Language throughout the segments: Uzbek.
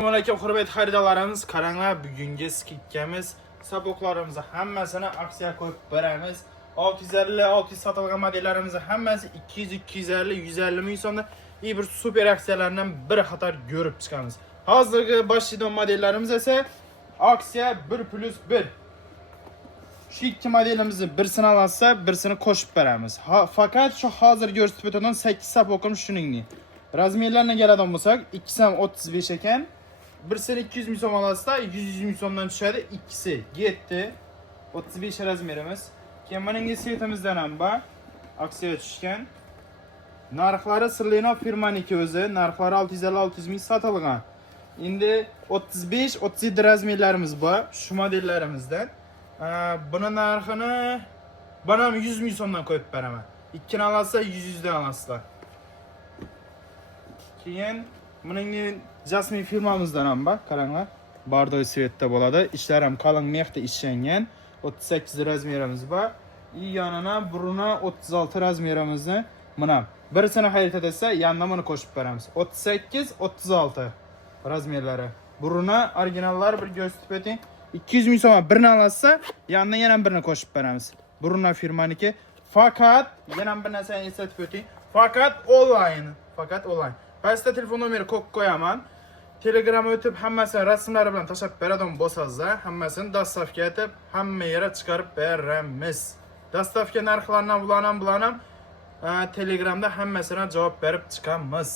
Assalomu hurmatli xaridorlarimiz, qaranglar, bugungi skitkamiz sapoklarimizni hammasini aksiya qo'yib beramiz. 650 sotilgan modellarimizni hammasi 200, 250, 150 ming so'mda bir super aksiyalardan bir qator ko'rib chiqamiz. Hozirgi boshlaydigan modellarimiz esa aksiya 1+1. Şu ikki modelimizni birsini olsa, birsini qo'shib beramiz. Faqat shu hozir ko'rsatib o'tadigan 8 sapokim shuningni. Razmerlarga keladigan bo'lsak, ikkisi ham 35 ekan. Birsini 200 ming so'm olsa, 100 ming so'mdan tushadi. Ikkisi yetti. 35 razmerimiz. Keyin mana bunga setimizdan ham bor. Aksiya tushgan. Narxlari Sirleno firmaniki o'zi, narxlari 650-600 ming sotilgan. Endi 35-37 razmerlarimiz bor shu modellarimizdan. Buni narxini bana 100 ming so'mdan qo'yib beraman. Ikkini olsa 100 dan olasizlar. Keyin buning Jasmine firmamizdan ham bor, qaranglar. Bardoy svetda bo'ladi. Ishlar ham qalin mexda ishlangan. 38 razmerimiz bor. Yonina buruna 36 razmerimizni mana birisini xarid etsa, yandan buni qo'shib beramiz. 38-36 razmerlari. Buruna originallar bir ko'rsatib o'ting. 200 ming so'm birini olsa, yandan yana birini qo'shib beramiz. Buruna firmaniki. Faqat yana bir narsani eslatib o'ting. Faqat online. Pastda telefon nomeri qo'yaman. Telegramga o'tib hammasini rasmlari bilan tashlab beradigan bo'lsangiz, hammasini dastavka etib, hamma yerga chiqarib beramiz. Dastavka narxlarini bulanam Telegramda hammasini javob berib chiqamiz.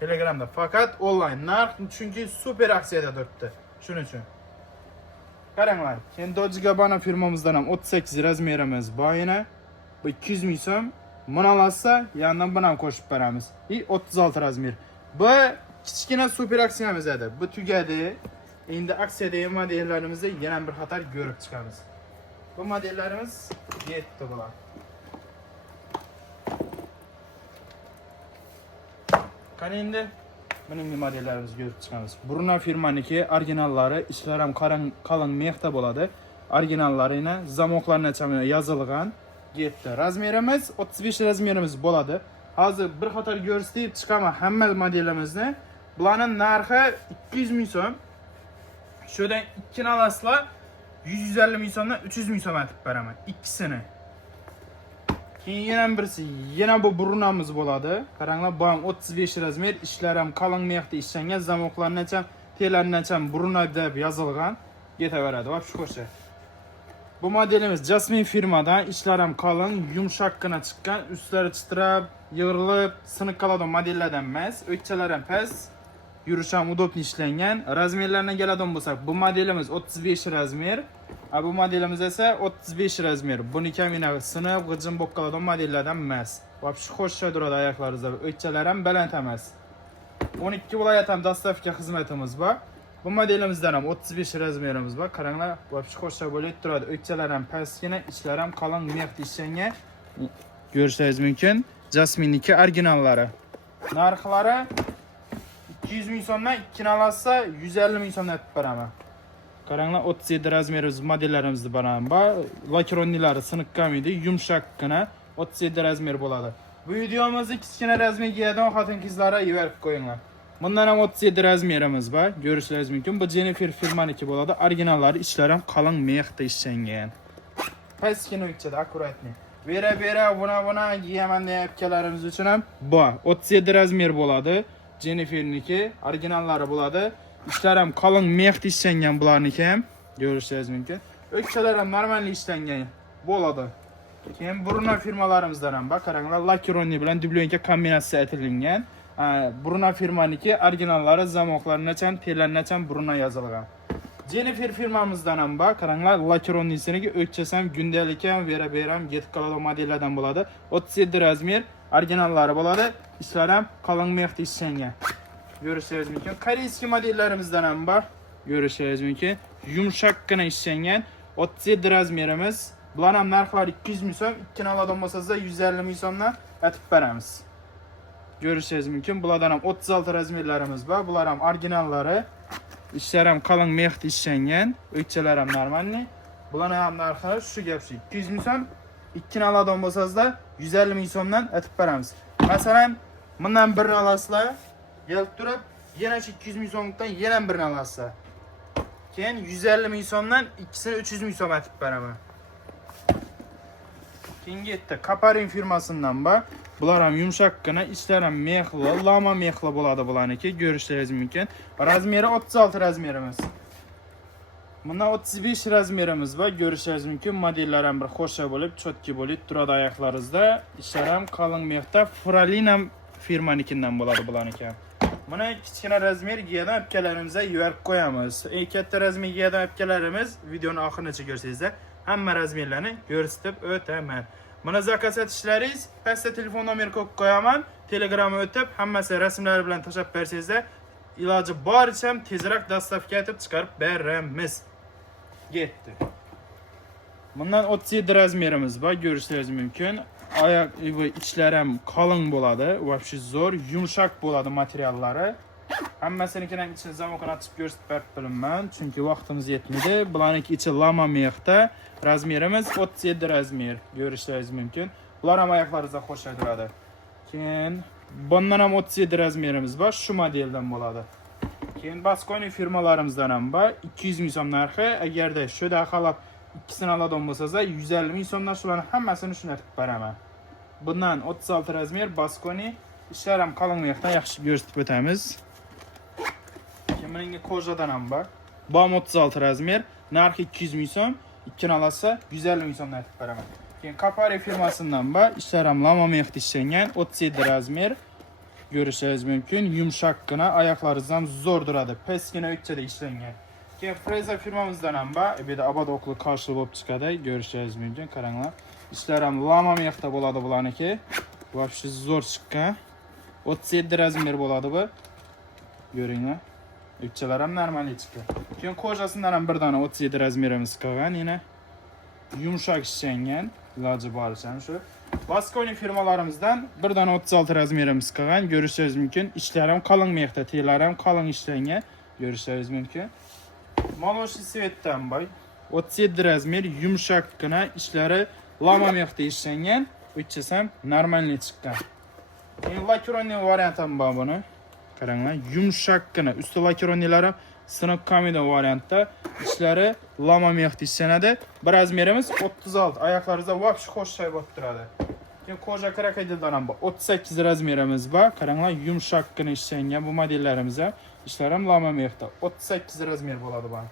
Telegramda faqat online narx, chunki super aksiyada turibdi. Shuning uchun. Qaranglar, keyin Dolce Gabbana firmamizdan ham 38 razmerimiz bor yana. Bu 200 ming so'm. Buni olsa, yandan buni ham qo'shib beramiz. 36 razmer. Bu kichkina super aksiyamiz edi. Bu tugadi. Endi aksiyadagi modellarimizni yana bir qator ko'rib chiqamiz. Bu modellarimiz yetti bular. Qani endi buning modellarimizni ko'rib chiqamiz. Bruna firmaniki originallari, ishlar ham qalin mexda bo'ladi. Originallarini zamoklarni yozilgan. Yetti. Razmerimiz 35 razmerimiz bo'ladi. Hozir bir qator ko'rsatib chiqaman hamma modelimizni. Bularning narxi 200 ming so'm. Shundan ikkini olasizlar 150 ming so'mdan 300 ming so'm atib beraman ikkisini. Keyin yana birisi, yana bu burunamiz bo'ladi. Qaranglar, bu ham 35 razmer, ishlar ham qalin mexda ishlangan, zamoklarni ham, telarni ham buruna deb yozilgan. Ketaveradi. Va shu qo'sha. Bu modelimiz Jasmine firmadan, ishlar ham qalin, yumshoqqina chiqqan, ustlari titrab, yig'rilib, siniq qoladigan modellardan emas. O'tchalar ham past, yurish ham udobli ishlangan. Razmerlarga keladigan bo'lsak, bu modelimiz 35 razmer, bu modelimiz esa 35 razmer. Buni kamina sinib, g'ijim bo'lib qoladigan modellardan emas. Vobshe xo'sh turadi oyoqlaringizda. O'tchalar ham baland emas. 12 viloyat ham dastavka xizmatimiz bor. Bu modelimizdan ham 35 razmerimiz bor. Qaranglar, vobshe xo'sh bo'lib turadi. O'tchalar ham pastgina, ishlar ham qalin mexda ishlangan. Ko'rishingiz mumkin. Jasmineniki originallari. Narxlari 200 ming so'mdan ikkini olsa 150 ming so'mdan aytib beraman. Qaranglar, 37 razmerimiz modellarimizda bor. Lakronnilari siniq qolmaydi, yumshoqqina 37 razmer bo'ladi. Bu videomizni kichkina razmer kiyadigan xotin-qizlarga yuborib qo'yinglar. Bundan ham 37 razmerimiz bor. Ko'rishingiz mumkin. Bu Jennifer firmaniki bo'ladi. Originallari ishlar ham qalin mexda ishlangan. Pastgina uchada akkuratni. Vera buna giyaman deyapkalarimiz uchun ham bor. 37 razmer bo'ladi. Jennifer'niki originallari bo'ladi. Ishlar ham qalin mexda ishlangan bularniki ham. Ko'rishingiz mumkin. O'tchalar ham normal ishlangan bo'ladi. Keyin Bruna firmalarimizdan ham bor. Qaranglar, lakronni bilan dublonka kombinatsiya etilgan. Bruna firmaniki originallari, zamoqlarini ham, telarni ham Bruna yozilgan. Jennifer firmamizdan ham bor. Qaranglar, lakronnisiniga o'tchasi ham gundalik ham, vera yetib qoladigan modellardan bo'ladi. 37 razmer, originallari bo'ladi. Ishlar ham qalin mexda ishlangan. Ko'rishingiz mumkin. Koreyskiy modellarimizdan ham bor. Ko'rishingiz mumkin. Yumshoqqina ishlangan 37 razmerimiz. Bular ham narxlari 200 ming so'm, ikkini oladigan bo'lsangiz 150 ming so'mdan atib beramiz. Ko'rishingiz mumkin. Bulardan ham 36 razmerlarimiz bor. Bular ham originallari. İşler ham qalin mexda ishlangan, o'tchalar ham normalni. Bularning ham narxi shu gap shu. 200 ming so'm, ikkini oladigan bo'lsangiz 150 ming so'mdan atib beramiz. Masalan, bundan birini olasizlar, kelib turib yana 200 ming so'mlikdan yana birini olasiz. Keyin 150 ming so'mdan ikkisini 300 ming so'm atib beraman. Keyin getdi. Kaparin firmasından bak. Bular ham yumshaqqina, ishlari ham mexli, lama mexli bo'ladi bularniki, ko'rishingiz mumkin. Razmeri 36 razmerimiz. Bundan 35 razmerimiz bor, ko'rishingiz mumkin. Modellar ham bir xo'sha bo'lib, chotki bo'lib turadi oyoqlaringizda. Ishlar ham qalin mexda, Fralina firmanikidan bo'ladi bularniki. Buni kichkina razmer giyadan apkalarimizga yuvarib qo'yamiz. Eng katta razmer giyadan apkalarimiz videoni oxirigacha ko'rsangizlar, hamma razmerlarni ko'rsatib o'taman. Buni zakaz etishlaringiz, pastda telefon nomeri qo'yaman. Telegramga o'tib, hammasi rasmlari bilan tashlab bersangizlar, iloji boricha tezroq dostavka etib chiqarib beramiz. Getdi. Bundan 37 razmerimiz bor, ko'rishingiz mumkin. Oyoq ichlari ham qalin bo'ladi, вообще zo'r, yumshoq bo'ladi materiallari. Hammasinikini ichini zamokini ochib ko'rsatib berib bilaman, chunki vaqtimiz yetmadi. Bularniki ichi lama mexda, razmerimiz 37 razmer, ko'rishingiz mumkin. Bular ham oyoqlaringizga xo'sh turadi. Keyin bundan ham 37 razmerimiz bor, shu modeldan bo'ladi. Keyin Baskoni firmalarimizdan ham bor, 200 ming so'm narxi. Agarda shu daxalab ikkisini oladigan bo'lsangiz, 150 ming so'mdan shularni hammasini shunday beraman. Bundan 36 razmer Baskoni, ishlar ham qalin mexdan yaxshi ko'rsatib o'tamiz. Keyin kojadan ham bor. Bom 36 razmer, narxi 200 ming so'm, ikkini olsa 150 ming so'mdan aytib beraman. Keyin Kapari firmasidan bor, ishlar ham lama mexda ishlangan, 37 razmer. Ko'rishingiz mumkin, yumshoqqina, oyoqlaringiz ham zo'r turadi. Peskina o'tchada ishlangan. Keyin Freza firmamizdan ham bor, bu yerda abad o'qli qarshi bo'lib chiqadi, ko'rishingiz mumkin, qaranglar. Ishlar ham lama mexda bo'ladi bularniki. Вообще zo'r chiqqan. 37 razmer bo'ladi bu. Ko'ringlar. O'tchalar ham normal chiqqan. Keyin kojasidan ham bir dona 37 razmerimiz qolgan, yana yumshoq ishlangan, iloji boricha shu. Baskoni firmalarimizdan bir dona 36 razmerimiz qolgan, ko'rishingiz mumkin. Ishlar ham qalin mexda, telar ham qalin ishlangan, ko'rishingiz mumkin. Maloshi Svetdan boy 37 razmer, yumshoqqina, ishlari lama mexda ishlangan, o'tchasi ham normalniy chiqqan. Keyin lakironiy variant ham bor buni. Qaranglar, yumshoqqina, usti lakironilari siniq kamida variantda, ishlari lama mexda ishlanadi. Bir razmerimiz 36, oyoqlaringizda вообще xo'sh bo'lib turadi. Keyin koja krokodildan ham bor, 38 razmerimiz bor. Qaranglar, yumshoqqina ishlangan bu modellarimiz ham, ishlar ham lama mexda, 38 razmer bo'ladi bu.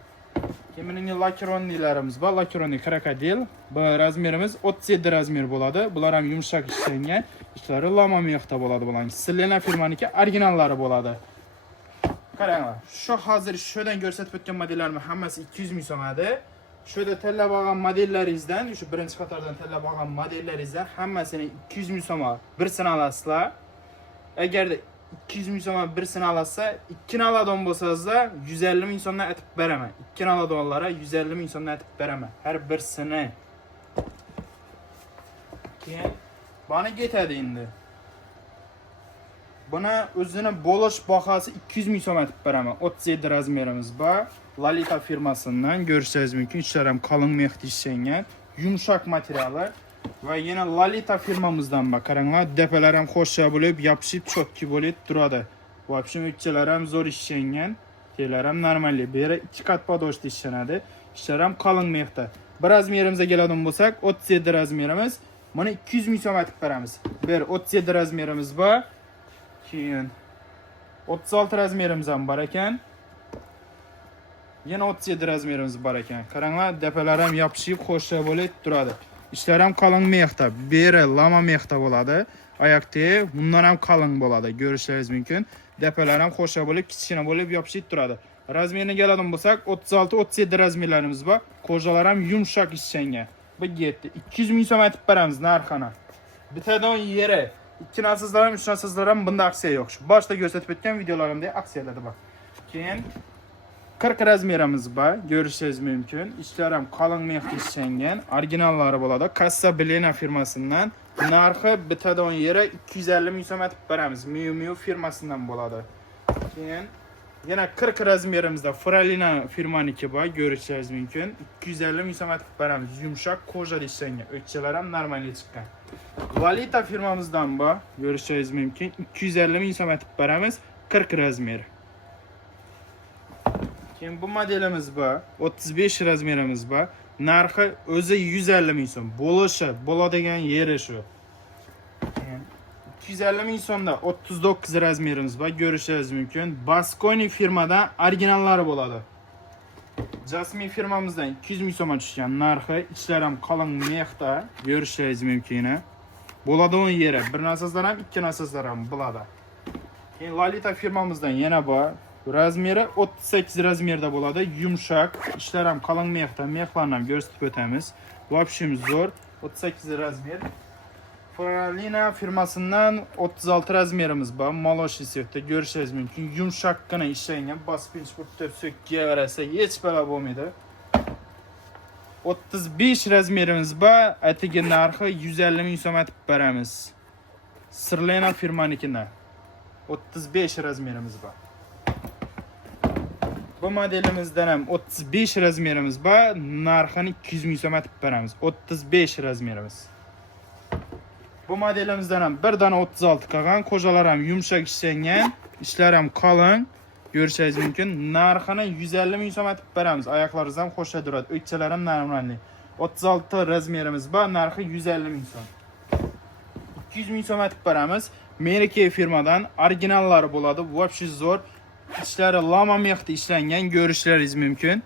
Keyin mening lakironiylarimiz bor, lakironiy krokodil. Bu razmerimiz 37 razmer bo'ladi. Bular ham yumshoq ishlangan, ishlari lama mexda bo'ladi bular. Selena firmaniki originallari bo'ladi. Qaranglar, shu hozir shudan ko'rsatib o'tgan modellarning hammasi 200 ming so'm edi. Shuda tanlab olgan modellaringizdan, shu birinchi qatordan tanlab olgan modellaringizdan hammasini 200 ming so'm birsini olasizlar. Agarda 200 ming so'm birsini olsa, ikkini oladigan bo'lsangizlar 150 ming so'mdan aytib beraman. Ikkini oladiganlarga 150 ming so'mdan aytib beraman. Har birsini. Keyin bana ketadi endi. Buni o'zini bo'lish bahasi 200 ming so'm aytib beraman. 37 razmerimiz bor. Lalita firmasidan ko'rishingiz mumkin. Ishlar ham qalin mexda ishlangan, yumshoq materiali. Va yana Lalita firmamizdan bor. Qaranglar, depalar ham xo'sha bo'lib, yopishib, chotki bo'lib turadi. Вообще o'tchalar ham zo'r ishlangan, telar ham normalniy. Bu yerda 2 qat podoshda ishlanadi. Ishlar ham qalin mexda. Bir razmerimizga keladigan bo'lsak, 37 razmerimiz. Mana 200 ming so'm aytib beramiz. Bu yer 37 razmerimiz bor. Keyin 36 razmerimiz ham bor ekan. Yana 37 razmerimiz bor ekan. Qaranglar, depalar ham yopishib, xo'sha bo'lib turadi. Ishlar ham qalin mexda, beri lama mexda bo'ladi. Oyoqda bundan ham qalin bo'ladi, ko'rishingiz mumkin. Depalar ham xo'sha bo'lib, kichkina bo'lib yopishib turadi. Razmeriga keladigan bo'lsak, 36-37 razmerlarimiz bor. Kojalar ham yumshoq ishlangan. Bu getdi. 200 ming so'm aytib beramiz narxini. Bitadigan yeri, ikki narsizlar ham, uch narsizlar ham bunda aksiya yo'q. Shu boshda ko'rsatib o'tgan videolarimda aksiyalarda bor. Keyin 40 razmerimiz bor, ko'rishingiz mumkin. Ishlar ham qalin mexda ishlangan, originallari bo'ladi. Kassa Belena firmasidan. Narxi bitadigan yeri 250 ming so'm aytib beramiz. Miu Miu firmasidan bo'ladi. Keyin yana 40 razmerimizda Fralina firmaniki bor, ko'rishingiz mumkin. 250 ming so'm aytib beramiz. Yumshoq kojada ishlangan, o'tchalar ham normalniy chiqqan. Lalita firmamizdan bor, ko'rishingiz mumkin. 250 ming so'm aytib beramiz. 40 razmer. Keyin bu modelimiz bu. 35 razmerimiz bu. Narxi o'zi 150 ming so'm. Bo'ladigan yeri shu. 250 ming so'mda 39 razmerimiz bor. Ko'rishingiz mumkin. Baskoni firmadan originallari bo'ladi. Jasmine firmamizdan 200 ming so'mga tushgan narxi, ichlari ham qalin mexda. Ko'rishingiz mumkin. Bo'ladigan yeri bir narsasizlar ham, ikki narsasizlar ham bo'ladi. Keyin Lolita firmamizdan yana bor. Razmeri 38 razmerda bo'ladi. Yumshoq, ishlar ham qalin mexda. Mexlarni ham ko'rsatib o'tamiz. Вообще zo'r. 38 razmer. Fralina firmasidan 36 razmerimiz bor. Maloshi svetda ko'rishingiz mumkin. Yumshoqqina ishlangan, baspinch deb so'kkiga qarasa hech balo bo'lmaydi. 35 razmerimiz bor. Atigi narxi 150 ming so'm aytib beramiz. Sirlena firmanikidan 35 razmerimiz bor. Bu modelimizdan ham 35 razmerimiz bor. Narxini 200 ming so'm aytib beramiz. 35 razmerimiz. Bu modelimizdan ham bir dona 36 qolgan, qo'jalar ham yumshoq ishlangan, ishlar ham qalin. Ko'rishingiz mumkin. Narxini 150 ming so'm aytib beramiz. Oyoqlaringiz ham qo'sha turadi. O'kchalar ham normalniy. 36 razmerimiz bor, narxi 150 ming so'm. 200 ming so'm aytib beramiz. Merike firmadan originallari bo'ladi. Вообще zo'r. İşləri lama mexda ishlangan, ko'rishingiz mumkin.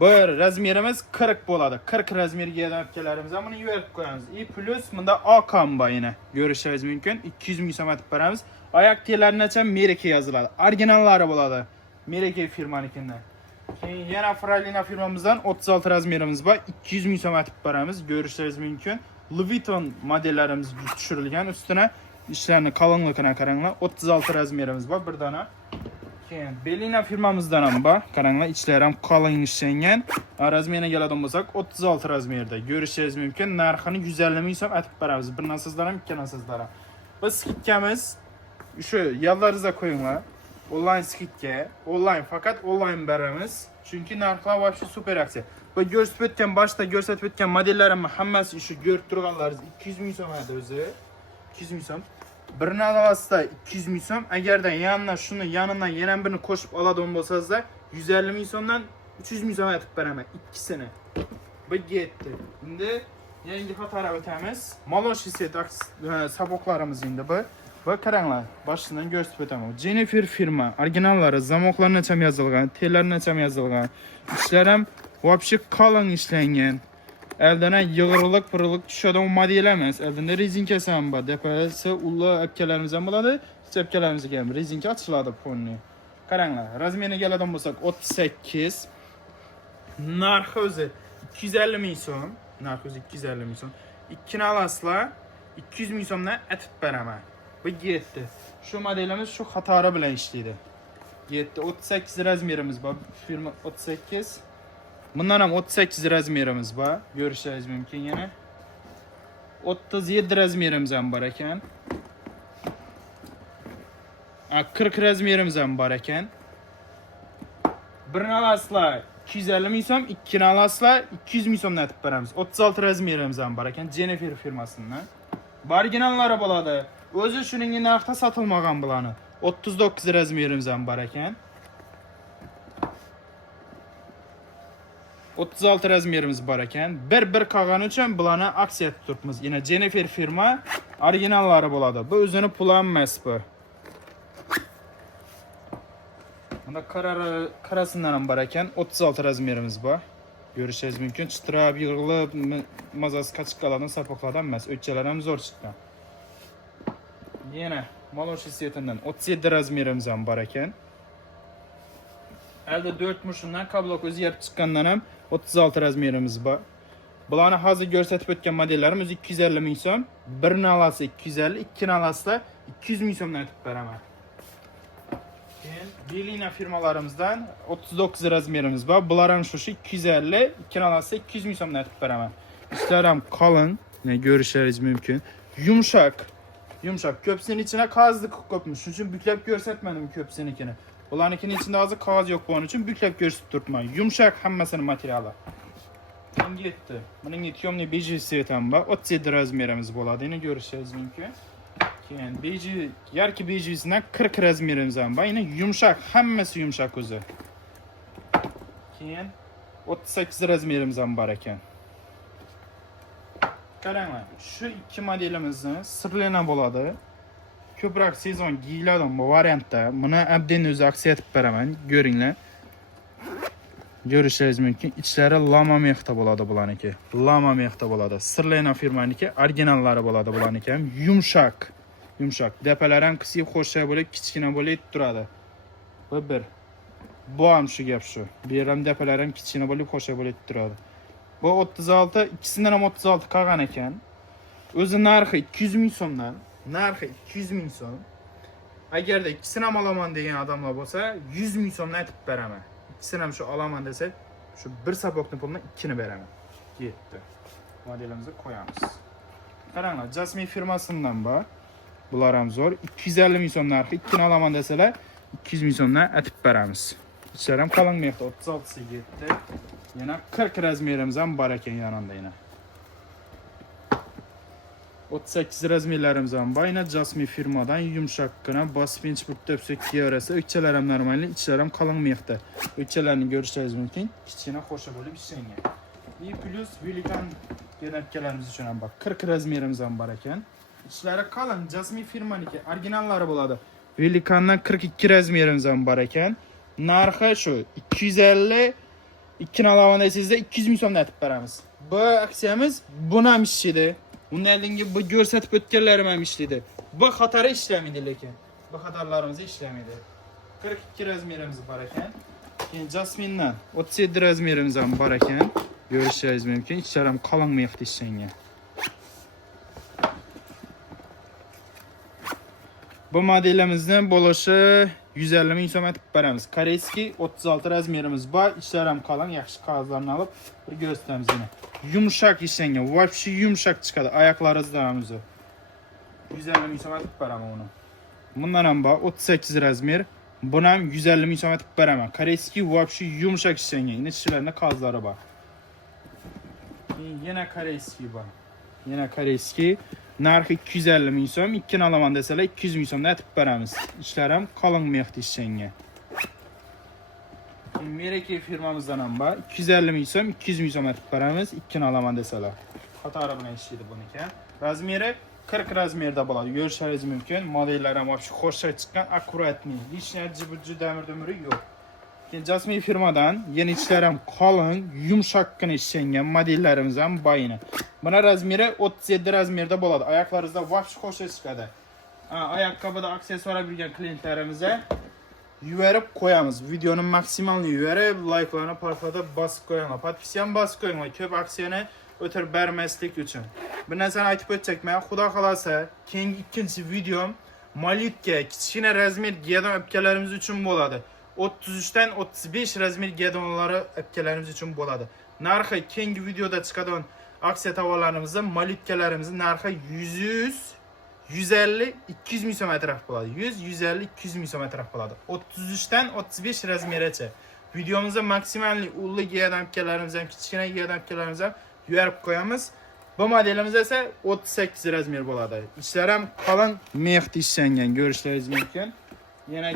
Bu razmerimiz 40 bo'ladi. 40 razmerga adaptlarimiz ham buni yuvarib qo'yamiz. I plus bunda A kombo yana ko'rishingiz mumkin. 200 ming so'm aytib beramiz. Oyoq tiylargacha Merike yoziladi. Originallari bo'ladi. Merike firmanikidan. Keyin yana Fralina firmamizdan 36 razmerimiz bor. 200 ming so'm aytib beramiz. Ko'rishingiz mumkin. Louis Vuitton modellarimiz tushirilgan, ustuna ishlarni qalinligini qaranglar. 36 razmerimiz bor bir dona. Keyin Belina firmamizdan ham bor. Qaranglar, ichlari ham qalin ishlangan. Razmeriga keladigan bo'lsak, 36 razmerda. Ko'rishingiz mumkin. Narxini 150 ming so'm aytib beramiz. Bir narsasizlar ham, ikki narsasizlar ham. Biz skitkamiz shu yollaringizga qo'yinglar. Onlayn skitka, onlayn faqat onlayn beramiz. Chunki narxlar вообще super aksiya. Bu ko'rsatib o'tgan, boshda ko'rsatib o'tgan modellarimni hammasi shu ko'rib turganlaringiz 200 ming so'm edi o'zi. 200 ming so'm. Birini alavasida 200 ming so'm. Agarda yonidan yana birini qo'shib oladigan bo'lsangiz, 150 ming so'mdan 300 ming so'm aytib beraman ikkisini. Bu ketdi. Endi yangi xatara o'tamiz. Maloshi set saboqlarimiz endi bu. Va qaranglar, boshidan ko'rsatib o'taman. Jennifer firma, originallari, zamoqlarni ham yozilgan, tellarni ham yozilgan. Ishlar ham вообще qalin ishlangan. Eldan yig'irilik tushadigan model emas. Eldan rezinkasi ham bor. Depasi ulla apkalarimiz ham bo'ladi. Chapkalarimizga ham rezinka ochiladi fonni. Qaranglar, razmeriga keladigan bo'lsak 38. Narxi o'zi 250 ming so'm. Narxi o'zi 250 ming so'm. Ikkini olasizlar 200 ming so'mdan atib beraman. Bu yetdi. Shu modelimiz shu xatori bilan ishlaydi. Yetdi. 38 razmerimiz bor. Firma 38. Bundan ham 38 razmerimiz bor. Ko'rishingiz mumkin yana. 37 razmerimiz ham bor ekan. 40 razmerimiz ham bor ekan. Birini olasizlar 250 ming so'm, ikkini olasizlar 200 ming so'mdan aytib beramiz. 36 razmerimiz ham bor ekan, Jennifer firmasidan. Originallari bo'ladi. O'zi shuning narxda sotilmagan bularni. 39 razmerimiz ham bor ekan. 36 razmerimiz bor ekan. Bir qolgani uchun bularni aksiya turibmiz. Yana Jennifer firma originallari bo'ladi. Bu o'zini pul emas bu. Bunda qarasidan ham bor ekan. 36 razmerimiz bor. Ko'rishingiz mumkin. Chitirab, yig'ilib, mazasi qochib qoladigan sapoqlardan emas. O'tchalar ham zo'r chiqqan. Yana Maloshi setidan 37 razmerimiz ham bor ekan. Elde 4 mushundan kablok o'zi yerib chiqqandan ham 36 razmerimiz bor. Bularni hozir ko'rsatib o'tgan modellarimiz 250 ming so'm. Birini olasa 250, ikkini olasa 200 ming so'mdan aytib beraman. Keyin Belina firmalarimizdan 39 razmerimiz bor. Bular ham shu 250, ikkini olasa 200 ming so'mdan aytib beraman. Ishlar ham qalin, ko'rishingiz mumkin. Yumshoq. Ko'psining ichine qog'ozlik ko'pmish. Shuning uchun buklab ko'rsatmadim ko'psinikini. Bularnikining ichida hozir qog'oz yo'q bo'lgani uchun buklab ko'rsatib turibman. Yumshoq hammasini materiali. Endi yetdi. Buning temniy beji svet ham bor. 37 razmerimiz bo'ladi. Yana ko'rishingiz mumkin. Keyin beji, yarki bejisidan 40 razmerimiz ham bor. Yana yumshoq, hammasi yumshoq o'zi. Keyin 38 razmerimiz ham bor ekan. Qaranglar, shu ikki modelimizni sirlena bo'ladi. Ko'proq sezon giyiladigan bu variantda. Buni abden o'zi aksiya etib beraman, ko'ringlar. Ko'rishingiz mumkin. Ichlari lama mexda bo'ladi bularniki. Lama mexda bo'ladi. Sirlena firmaniki originallari bo'ladi bularniki ham yumshoq. Yumshoq. Depalar ham qisib xo'shay bo'lib, kichkina bo'lib turadi. Bu bir. Bu ham shu gap shu. Bu ham depalar ham kichkina bo'lib, xo'shay bo'lib turadi. Bu 36, ikisinden ham 36 qolgan ekan. O'zi narxi 200 ming so'mdan. Narxi 200 ming so'm. Agarda ikkisini ham olaman degan odamlar bo'lsa, 100 ming so'mdan aytib beraman. İkisini ham shu olaman desa, shu bir sapokning pulidan ikkini beraman. Yetdi. Modelimizni qo'yamiz. Qaranglar, Jasmine firmasidan bor. Bular ham zo'r. 250 ming so'm narxi, ikkini olaman desalar, 200 ming so'mdan aytib beramiz. İçler ham qalin mexda 36 yetdi. Yana 40 razmerimiz ham bor ekan yanında yana. 38 razmerlarimiz ham bor. Yana Jasmine firmadan yumshoqqina basfinch depsek kiyorasi. O'kchalar ham normal, ichlar ham qalin mexda. O'kchalarni ko'rishingiz mumkin. Kichkina qo'sha bo'lib ishlangan. И plus velikan genetkalarimiz uchun ham bor. 40 razmerimiz ham bor ekan. İchlari qalin Jasmine firmaniki originallari bo'ladi. Velikandan 42 razmerimiz ham bor ekan. Narxi shu 250, ikkini olaman desangizda 200 ming so'mdan aytib beramiz. Bu aksiyamiz buni ham ishlaydi. Undan keyin bu ko'rsatib o'tganlarim ham ishlaydi. Bu xatari ishlamaydi lekin. Bu xatarlarimiz ishlamaydi. 42 razmerimiz bor ekan. Keyin Jasmine'dan 37 razmerimiz ham bor ekan. Ko'rishingiz mumkin. Ichlari ham qalin mexda ishlangan. Bu modelimizni bo'lishi 150 ming so'm aytib beramiz. Koreyskiy 36 razmerimiz bor. Ichlari ham qalin, yaxshi qog'ozlarni olib bir ko'rsatamiz yana. Yumshoq ishlangan, вообще yumshoq chiqadi oyoqlaringizdan ham o'zi. 150 ming so'm aytib beraman uni. Bundan ham bor 38 razmer. Buni ham 150 ming so'm aytib beraman. Koreyskiy вообще yumshoq ishlangan. Ichlarida qog'ozlari bor. Yana koreyskiy bor. Yana koreyskiy narxi 250 ming so'm, ikkini olaman desalar 200 ming so'mdan aytib beramiz. Ishlar ham qalin mexda ishlangan. Meraki firmamizdan ham bor. 250 ming so'm, 200 ming so'm aytib beramiz, ikkini olaman desalar. Xatari bilan ishlaydi buniki. Razmeri 40 razmerda bo'ladi. Ko'rishingiz mumkin. Modellar ham вообще xo'sha chiqqan, akkuratniy. Hech narsa jibuji damir-dumiri yo'q. Keyin Jasmine firmadan yeni ichlar ham qalin, yumshoqqina ishlangan modellarimiz ham bor yana. Buna razmeri 37 razmerda bo'ladi. Oyoqlaringizda вообще xo'sha chiqadi. Ayakkabıda aksesuar bilgan klientlarimizga yuvarib qo'yamiz. Videoni maksimal yuvarib, like'larni parfada bosib qo'yinglar. Podpis ham bosib qo'yinglar. Ko'p aksiyani o'tirib bermaslik uchun. Bir narsani aytib o'tsak-man, xudo xolasa, keyingi ikkinchi videom Malitka kichkina razmer gedon apkalarimiz uchun bo'ladi. 33 dan 35 razmer gedonlari apkalarimiz uchun bo'ladi. Narxi keyingi videoda chiqadigan aksiya tovarlarimizda Malitkalarimizning narxi 150 200 ming so'm atrof bo'ladi. 150 200 ming so'm atrof bo'ladi. 33 dan 35 razmergacha. Videomizda maksimalli ulli gedamkalarimiz ham, kichkina gedamkalarimiz ham yuvarib qo'yamiz. Bu modelimiz esa 38 razmer bo'ladi. Ichlar ham qalin mexda ishlangan, ko'rishingiz mumkin. Yana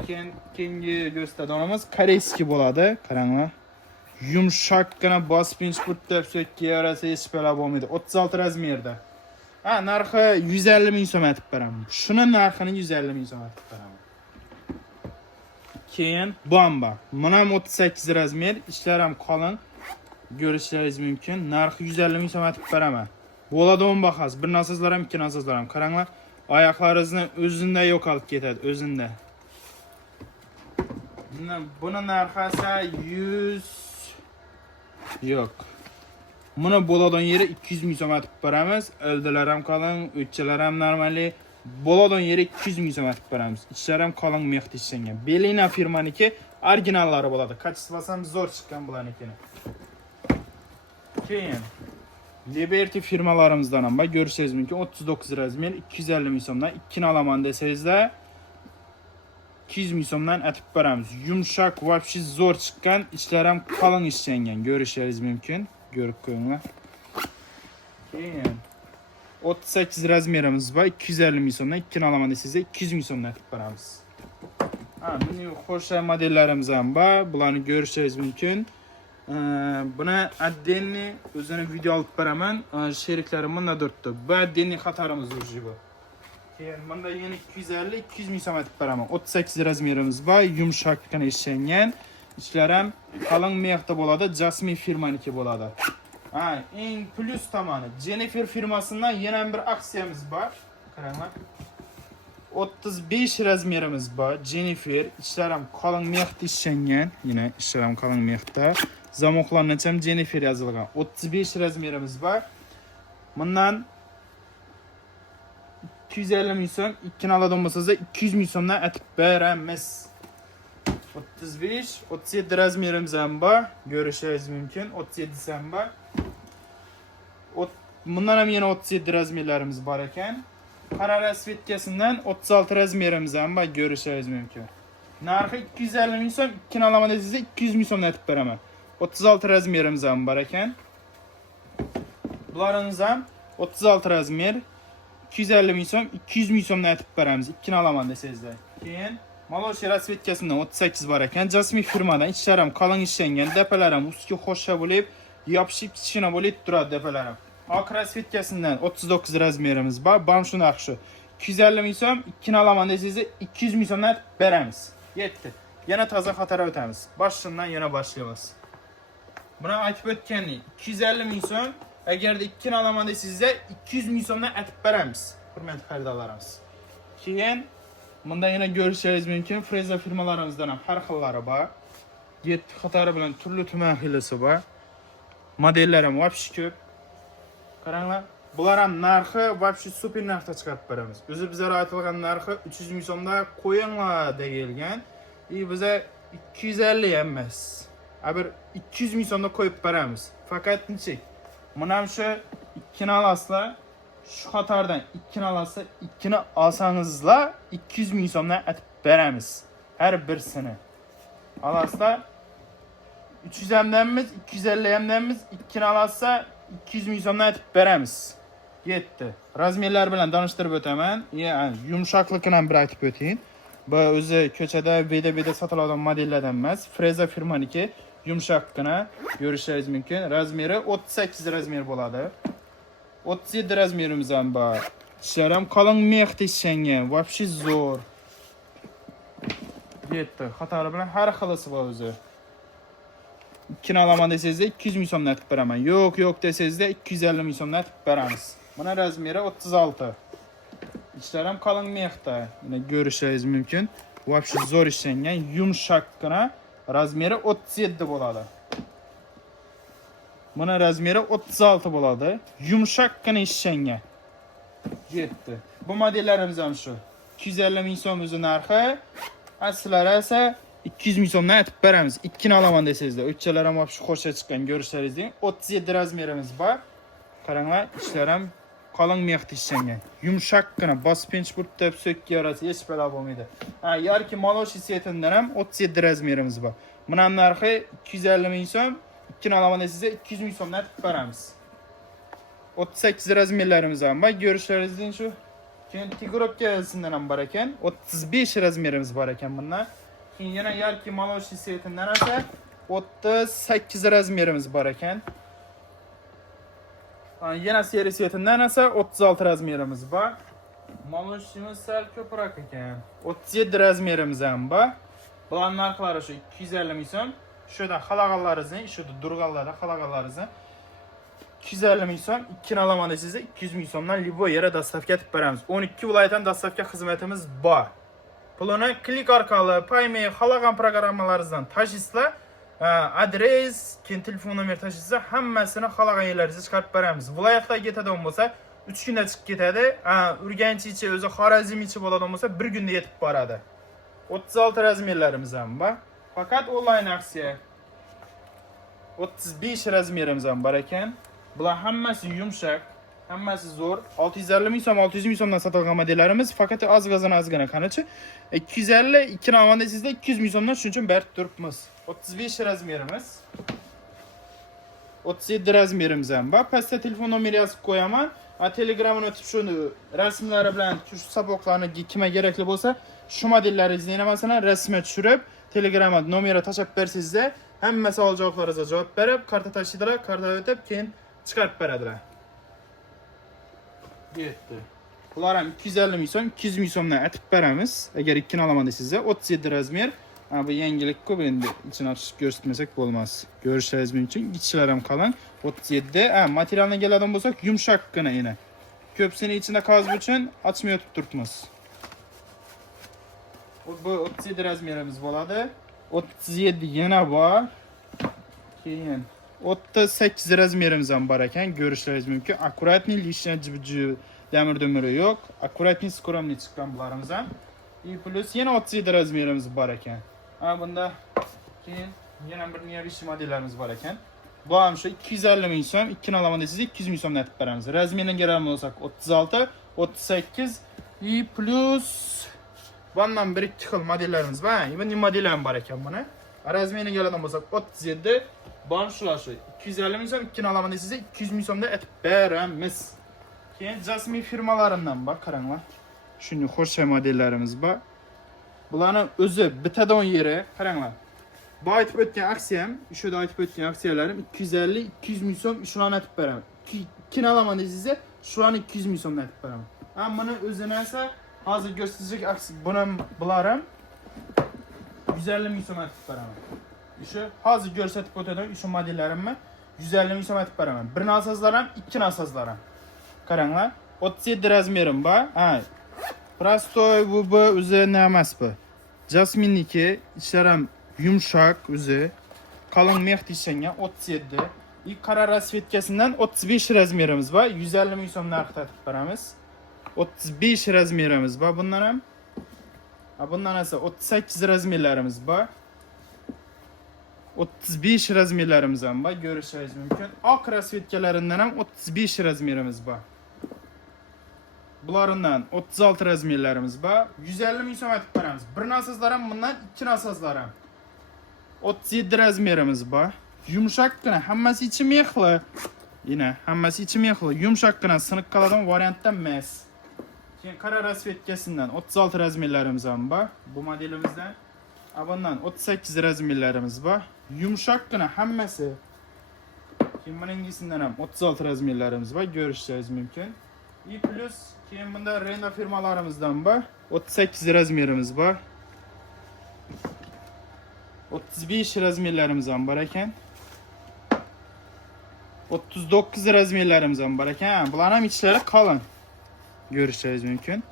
keyingi ko'rsatadiganimiz koreyskiy bo'ladi. Qaranglar. Yumshoqqina basfinch depsek kiyorasi ishpala bo'lmaydi. 36 razmerda. Narxi 150 ming so'm aytib beraman. Shuni narxini 150 ming so'm aytib beraman. Keyin bomba. Buni ham 38 razmer, ishlar ham qalin. Ko'rishingiz mumkin. Narxi 150 ming so'm aytib beraman. Bo'ladi 10 bahas. Bir narsazlar ham, ikki narsazlar ham. Qaranglar, oyoqlaringizni o'zingizda yo'qolib ketadi, o'zingizda. Buni narxi esa 100 yo'q. Buni bo'ladigan yeri 200 ming so'm aytib beramiz. O'ldilar ham qalin, o'tchalar ham normali. Bo'ladigan yeri 200 ming so'm aytib beramiz. Ichlar ham qalin mexda ishlangan. Belina firmaniki originallari bo'ladi. Kачествоsi ham zo'r chiqqan bularnikini. Keyin Liberty firmalarimizdan ham ko'rishingiz mumkin. 39 razmer 250 ming so'mdan ikkini olaman desangizda 200 ming so'mdan aytib beramiz. Yumshoq, вообще zo'r chiqqan, ichlar ham qalin ishlangan. Ko'rishingiz mumkin. Ko'rib qo'yinglar. Keyin 38 razmerimiz bor. 250 ming so'mdan ikkini olaman desangizda 200 ming so'mdan aytib beramiz. Buning xo'sha modellarimiz ham bor. Bularni ko'rishingiz mumkin. Buna addenni özüne video alıp beramen şeriklerim bunda dörttü. Bu addenni xatarımız urji bu. Bunda yeni 250-200 milyon etip beramen. 38 razmerimiz var. Yumuşaklıkına işlengen. İçlerem kalın meyakta boladı. Jasmine firmaniki boladı. En plus tamanı. Jennifer firmasından yeni bir aksiyamız var. Karanlar. 35 razmerimiz var. Jennifer içlerim kalın meyakta işlengen. Yine içlerim kalın meyakta. Zamoklarına çem Jennifer yazılgan. 35 razmerimiz var. Bundan 250 milyon, ikkini aladan bolsa 200 milyondan etip beremiz. 35, 37 razmerimiz ham bor. Görüşeriz mümkün. 37 ham bor. Bundan ham yana 37 razmerlarimiz bor ekan. Qora rasvetkasidan 36 razmerimiz ham bor. Görüşeriz mümkün. Narxi 250 milyon, ikkini alaman desangiz 200 milyondan etip beraman. 36 razmerimiz ham bor ekan. Bularimiz ham 36 razmer. 250 milyon, 200 milyondan etip beramiz. İkkini alaman desangizlar. Keyin Maloshi rasvetkasidan 38 bor ekan. Jasmine firmadan ichlarim qalin ishlangan, depalarim ustki xo'sha bo'lib, yopishib kichkina bo'lib turadi depalarim. Oq rasvetkasidan 39 razmerimiz bor. Bam shu narx shu. 250 milyon, ikkini alaman desangizlar 200 milyondan etip beramiz. Yetdi. Yana toza xatara o'tamiz. Boshdan yana boshlaymiz. Buni aytib o'tganlik 250 milyon agarda ikkini alaman desangizlar 200 milyondan etib beramiz. Hurmatli xaridorlarimiz. Keyin bunda yana görüşeriz mümkün. Freza firmalarimizdan ham har xillari bor. 7 xatari bilan turli tuman xilasi bor. Modellar ham vobshe ko'p. Qaranglar, bular ham narxi vobshe super narxda chiqarib beramiz. O'zi bizlar aytilgan narxi 300 milyonda qo'yinglar degan. Biza 250 emas. Bir 200 milyonda qo'yib beramiz. Faqat nechik? Mana shu ikkini alasizlar. Şu xatardan ikkini alasa, ikkini alsangizlar 200 milyondan etib beramiz. Her birisini. Alasizlar 300 emdenmiz, 250 emdenmiz, ikkini alasa 200 milyondan etib beramiz. Yetdi. Razmerlar bilan tanishtirib o'taman. Yumshoqligini ham bir aytib o'tayin. Bu o'zi ko'chada beda sotiladigan modellardan emas. Freza firmaniki yumshoqqina ko'rishingiz mumkin. Razmeri 38 razmer bo'ladi. 37 razmerimiz ham bor. Ishlar ham qalin mexda ishlangan, vobshe zo'r. Yetdi. Xatari bilan har xilisi bor o'zi. Ikkini alaman desangizda 200 milyondan etib beraman. Yo'q desangizda 250 milyondan etib beramiz. Buna razmeri 36. Ishlar ham qalin mexda. Yine ko'rishingiz mumkin. Vobshe zo'r ishlangan, yumshoqqina. Razmeri 37 bo'ladi. Buna razmeri 36 bo'ladi. Yumshoqqina ishlangan. Yetdi. Bu modellarimiz ham shu. 250 milyon o'zi narxi, aslari esa 200 milyondan etib beramiz. Ikkini alaman desangizlar, o'chalar ham shu xo'sha chiqqan ko'rishlaringizdek. 37 razmerimiz bor. Qaranglar, ishlar ham qalin mexda ishlangan. Yumshoqqina bospench deb so'kki yarasi hech balo bo'lmaydi. Yoki Maloshi setidan ham 37 razmerimiz bor. Buning narxi 250 milyon. İkkini alaman desangizlar 200 milyondan etib beramiz. 38 razmerlarimiz ham bor. Ko'rishlaringizdek shu. Keyin Tigrovkasidan ham bor ekan. 35 razmerimiz bor ekan bundan. Keyin yana Yarki Maloshi setidan esa 38 razmerimiz bor ekan. Yana seri setidan esa 36 razmerimiz bor. Maloshimiz sal ko'proq ekan. 37 razmerimiz ham bor. Bularning narxlari shu 250 milyon. Şurada halaqalarınızı, şurada durğanlarda halaqalarınızı 250 milyon, ikkini alaman desangizlar 200 milyondan libo yere dastavka etib beramiz. 12 viloyatdan dastavka xizmatimiz bor. Pulini klik orqali Payme halaqan programmalaringizdan tashlaysizlar, adres, keyin telefon nomer tashlaysizlar, hammasini halaqan yerlaringizga chiqarib beramiz. Viloyatlarga ketadigan bo'lsa 3 kunda chiqib ketadi. Urganchichi o'zi Xorazmichi bo'ladigan bo'lsa 1 kunda yetib boradi. 36 razmerlarimiz ham bor. Fakat online aksiya. 35 razmerimiz ham bor ekan. Bular hammasi yumshoq, hammasi zo'r. 650 milyon, 600 milyondan sotilgan modellarimiz faqat ozgina qanacha 250, ikkini olgan desangizlar 200 milyondan shuning uchun berib turibmiz. 35 razmerimiz. 37 razmerimiz ham bor. Pastda telefon nomeri yozib qo'yaman. Telegramni o'tib shuni rasmlari bilan shu saboqlarni kimga kerakli bo'lsa, shu modellaringizni yana masalan rasmga tushirib Telegramga nomeri tashlab bersangizlar, Hammasi savol javoblaringizga javob berib, karta tashlaydilar, karta o'tib, keyin chiqarib beradilar. Yetdi. Bular ham 250 ming so'm, 200 ming so'mdan aytib beramiz. Agar ikkini olaman desangizda 37 razmer. Bu yangilik ko'p endi ichini ochib ko'rsatmasak bo'lmas. Ko'rishingiz mumkin. Ichlar ham qalin. 37. Materialga keladigan bo'lsak, yumshoqqina eni. Ko'psini ichida qog'oz uchun ochmay o'tib turibmiz. Bu 37 razmerimiz bo'ladi. 37 yana bor. Keyin 38 razmerimiz ham bor ekan. Ko'rishingiz mumkin. Akkuratniy, lishni jibji demir demiri yo'q. Akkuratniy, skromniy chiqqan bularimiz ham. Plus yana 37 razmerimiz bor ekan. Bunda keyin yana bir nevishi modellarimiz bor ekan. Bu ham shu 250 ming so'm, ikkini olaman desangiz 200 ming so'mdan aytib beramiz. Razmerni keladigan bo'lsak 36, 38 plus bundan bir ikki xil modellarimiz bor. Bunday modellar ham bor ekan buni. Razmerni keladigan bo'lsak 37, bon shular shu 250 ming so'm, ikkini olaman desangiz 200 ming so'mdan aytib beramiz. Keyin Jasmine firmalaridan bor, qaranglar. Shunday xo'sh modellarimiz bor. Bularning o'zi bitadigan yeri, qaranglar. Bu aytib o'tgan aksiyam, shu yerda aytib o'tgan aksiyalarim 250-200 ming so'm shuni aytib beraman. Ikkini olaman desangizda, shuni 200 ming so'mdan aytib beraman. Buni o'zini esa hozir ko'rsatsak aksiya buni bularım 150 ming so'm aytib beraman. Shu hozir ko'rsatib o'tadigan shu modellarimni 150 ming so'm aytib beraman. Birini olsangizlar ham, ikkini olsangizlar ham. Qaranglar, 37 razmerim bor. Prostoy bu o'zi nima emas bu. Jasminniki ichlari ham yumshoq o'zi. Qalin mex ishlangan 37. Qora rasvetkasidan 35 razmerimiz bor. 150 ming so'm narxda aytib beramiz. 35 razmerimiz bor bundan ham. Bundan esa 38 razmerlarimiz bor. 35 razmerlarimiz ham bor, ko'rishingiz mumkin. Oq rasvetkalaridan ham 35 razmerimiz bor. Bularından 36 razmerlarimiz bor. 150 ming so'm aytib beramiz. Birini olsangizlar ham bundan, ikkini olsangizlar ham. 37 razmerimiz bor. Yumshoqqina, hammasi ichi mexli. Yine hammasi ichi mexli. Yumshoqqina siniq qoladigan variantdan emas. Keyin qora rasvetkasidan 36 razmerlarimiz ham bor. Bu modelimizdan. Bundan 38 razmerlarimiz bor. Yumshoqqina hammasi. Keyin buningisidan ham 36 razmerlarimiz bor, ko'rishingiz mumkin. Plus keyin bunda Reno firmalarimizdan bor. 38 razmerimiz bor. 35 razmerlarimiz ham bor ekan. 39 razmerlarimiz ham bor ekan. Bular ham ichlari qalin. Ko'rishingiz mumkin.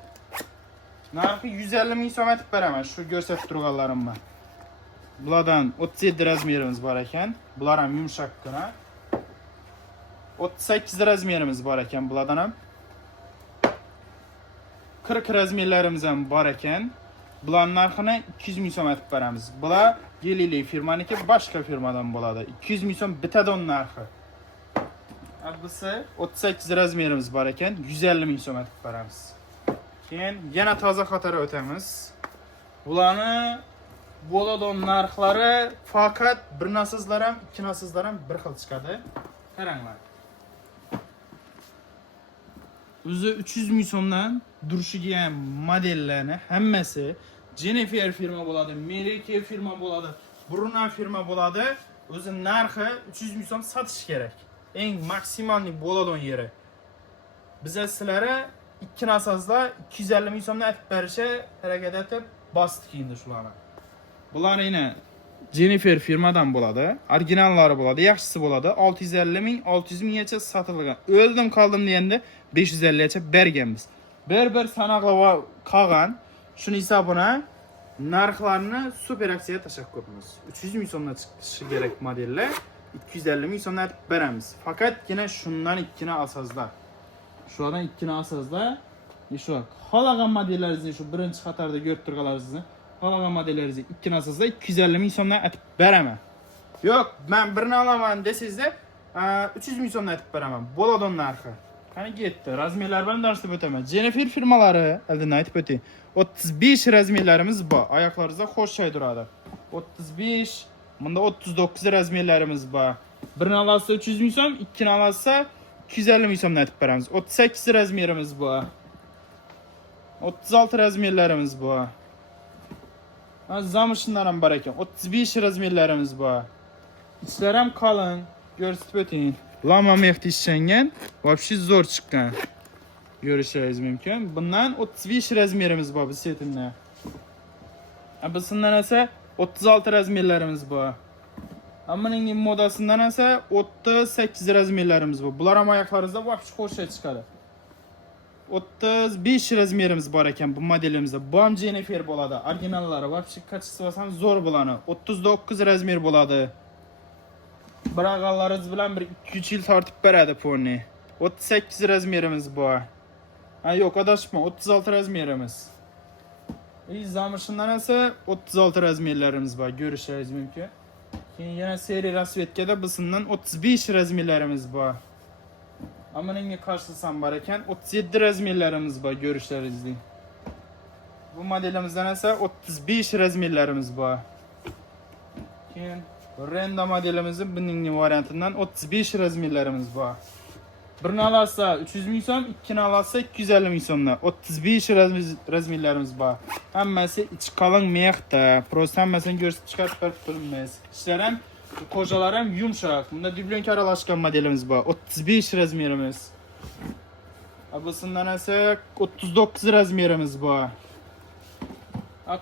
Narxi 150 ming so'm aytib beraman, shu ko'rsatib turganlarimni. Bulardan 37 razmerimiz bor ekan. Bular ham yumshoqqina. 38 razmerimiz bor ekan bulardan ham. 40 razmerlarimiz ham bor ekan. Bularning narxini 200 ming so'm aytib beramiz. Bular Gelili firmaniki, boshqa firmadan bo'ladi. 200 ming so'm bitadi on narxi. Busi 38 razmerimiz bor ekan, 150 ming so'm aytib beramiz. Keyin yana toza xatara o'tamiz. Bularni bo'ladigan narxlari faqat bir nasizlar ham, ikki nasizlar ham bir xil chiqadi. Qaranglar. O'zi 300 ming so'mdan durishiga modellarni hammasi Jennifer firma bo'ladi, Merike firma bo'ladi, Bruna firma bo'ladi. O'zi narxi 300 ming so'm sotish kerak. Eng maksimalni bo'ladigan yeri. Biz sizlarga ikki nasazlar 250 ming so'mdan aytib berishga harakat etib bosdik endi shularni. Bular yana Jennifer firmadan bo'ladi, originallari bo'ladi, yaxshisi bo'ladi. 650 ming, 600 minggacha sotilgan. O'ldim qoldim deganda 550 gacha berganmiz. Bir sanoqli qolgan. Shuni hisobına narxlarni super aksiyaga tashlab ko'ramiz. 300 ming so'mdan chiqishi kerak modellar. 250 ming so'mdan aytib beramiz. Faqatgina shundan ikkini olsangizlar. Shulardan ikkini olsangizlar, shu xolagan modellaringizni shu birinchi qatorda ko'rib turganlaringizni, xolagan modellaringizni ikkini olsangizlar 250 ming so'mdan aytib beraman. Yo'q, men birini olaman desangizda 300 ming so'mdan aytib beraman. Bo'ladigan narxi. Qani ketdi. Razmerlar bilan tanishtirib o'taman. Jennifer firmalari, oldin aytib o'tay. 35 razmerlarimiz bor. Oyoqlaringizda xo'shay turadi. 35, bunda 39 razmerlarimiz bor. Birini olsa 300 ming so'm, ikkini olsa 250 ming so'mdan aytib beramiz. 38 razmerimiz bor. 36 razmerlarimiz bor. Zamirshlar ham bor ekan. 35 razmerlarimiz bor. İçler hem kalın. Görsüp öteyin. Lama mehdi işlengen. Vapşi zor çıkan. Görüşürüz mümkün. Bundan 35 razmerimiz var bu setinde. Bundan ise 36 razmerlerimiz var. Ama bunun modasından ise 38 razmerlerimiz var. Bunlar ama ayaklarınızda vapşi hoşa çıkarır. 35 razmerimiz var eken bu modelimizde. Bu am Jennifer boladı. Orijinalları vapşi kaçısı basan zor bulanı. 39 razmer boladı. Bırağalarınız bilen bir 2-3 yıl tartıp beredi ponni. 38 razmerimiz var. Ha yok adaşma 36 razmerimiz. Zamışından ise 36 razmerlerimiz var. Görüşürüz mümkün. Şimdi yine seri rasvetkede bısından 35 razmerlerimiz var. Ama nenge karşılasam barken 37 razmerlerimiz var. Görüşürüz deyin. Bu modelimizden ise 35 razmerlerimiz var. Şimdi Renda modelimizin bunun variantından 35 razmerlerimiz var. Birini alarsa 300 ming so'm, ikkini alarsa 250 ming so'mdan 35 razmerlerimiz var. Hammasi ichi qalin mexda. Prosta hammasini ko'rsatib chiqarib berib qo'yamiz. Ishlar ham, qo'jalar ham yumshoq. Bunda dublonka aralashgan modelimiz var. 35 razmerimiz. Busundan esa 39 razmerimiz var.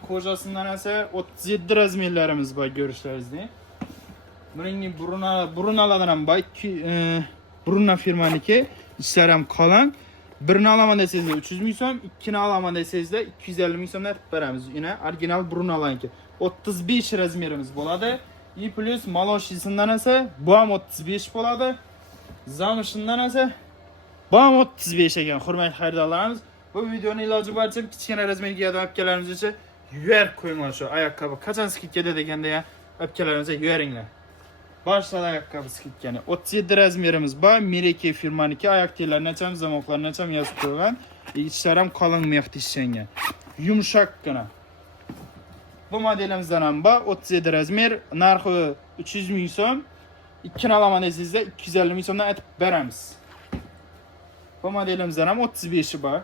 Qo'jasidan esa 37 razmerlerimiz var. Görüşlerinizde. Buning burunlardan ham bor. Brunna firmaniki ishlar ham qalin. Birini alaman desangizda 300 ming so'm, ikkini alaman desangizda 250 ming so'mdan beramiz. Yine original Brunnalarniki. 35 razmerimiz bo'ladi. И plus maloshisidan esa bu ham 35 bo'ladi. Zamishidan esa bu ham 35 ekan. Hurmatli xaridorlarimiz, bu videoni iloji boricha kichkina razmerga olib kelganimizcha yuvar qo'yinglar shu ayaqqabı. Qachon skidga deganda ham olib kelganimizga yuvaringlar. Başladı ayakkabı skidkani. 37 razmerimiz var. Mireki firmaniki ayak tellerini açam, zamoklarını açam yazıp koygan. İçler hem kalın mehdi işlengen. Yumuşak gına. Bu modelimizden ham var. 37 razmer. Narxı 300 ming so'm. İkkini alaman desizde 250 ming so'mdan etip beramiz. Bu modelimizden ham 35'i var.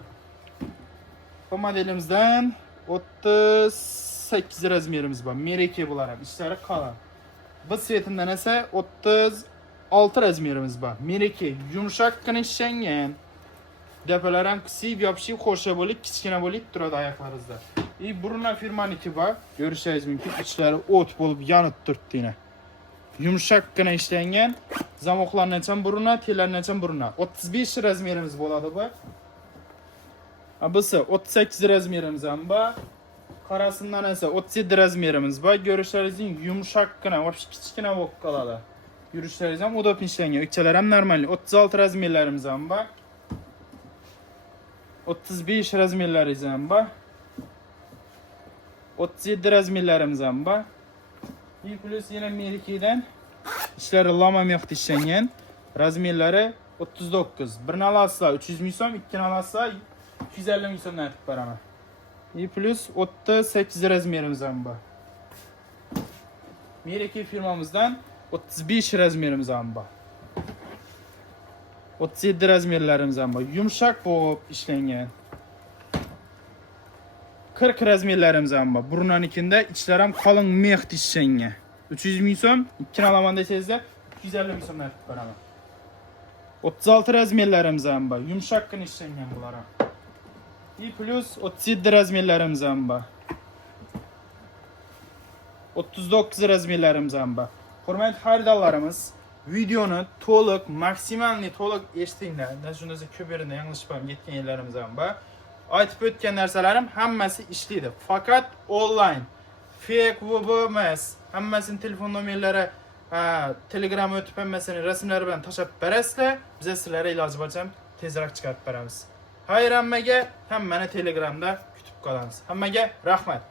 Bu modelimizden 38 razmerimiz var. Mireki bular ham. İçleri kalın. Bu svetinden ise 36 razmerimiz var. Mireki yumuşak gına işlengen. Depolar ham qisib yopishib qo'sha bo'lib, kichkina bo'lib turadi oyoqlaringizda. Brunna firmaniki var. Görüşürüz mümkün. İçleri o't bo'lib yonib turibdi yine. Yumshaqqina ishlangan. Zamoklarni ham Brunna, tellarni ham Brunna. 35 razmerimiz bo'ladi bu. Busi 38 razmerimiz ham bor. Qarasidan esa 37 razmerimiz bor. Görüşlaringizning yumshaqqina, вообще kichkina bo'lib qoladi. Yurishlaringiz ham udobni ishlangan. O'kchalar ham normal. 36 razmerlarimiz ham bor. 35 razmerlarimiz ham bor. 37 razmerlarimiz ham bor. И plus yine Meriki'den işleri lama mehdi işlengen. Razmerleri 39. Birini alarsa 300 ming so'm, ikkini alarsa 250 ming so'mdan aytib beraman. И plus 38 razmerimiz ham bor. Meriki firmamızdan 35 razmerimiz ham bor. 37 razmerlarimiz ham bor. Yumshoq bo'lib ishlangan. 40 razmerlarimiz ham bor. Brunnanikinda ichlar ham qalin mehdi ishlangan. 300 ming so'm, ikkini alaman desangizda 250 ming so'mdan aytib beraman. 36 razmerlarimiz ham bor. Yumshoqqina ishlangan bular ham. И plus 37 razmerlarimiz ham bor. 39 razmerlarimiz ham bor. Hurmatli xaridorlarimiz, videoni to'liq, maksimalni to'liq eshitinglar. Shunday ko'p yerda yanglishib ketgan yerlarimiz ham bor. Aytib o'tgan narsalarim hammasi ishlaydi. Faqat onlayn. Fake emas. Hammasini telefon nomerlari, Telegram o'tib hammasini rasmlari bilan tashab berasizlar. Biz sizlarga iloji boricha tezroq chiqarib beramiz. Hayır hammaga hammani Telegramda kutib qolamiz. Hammaga rahmat.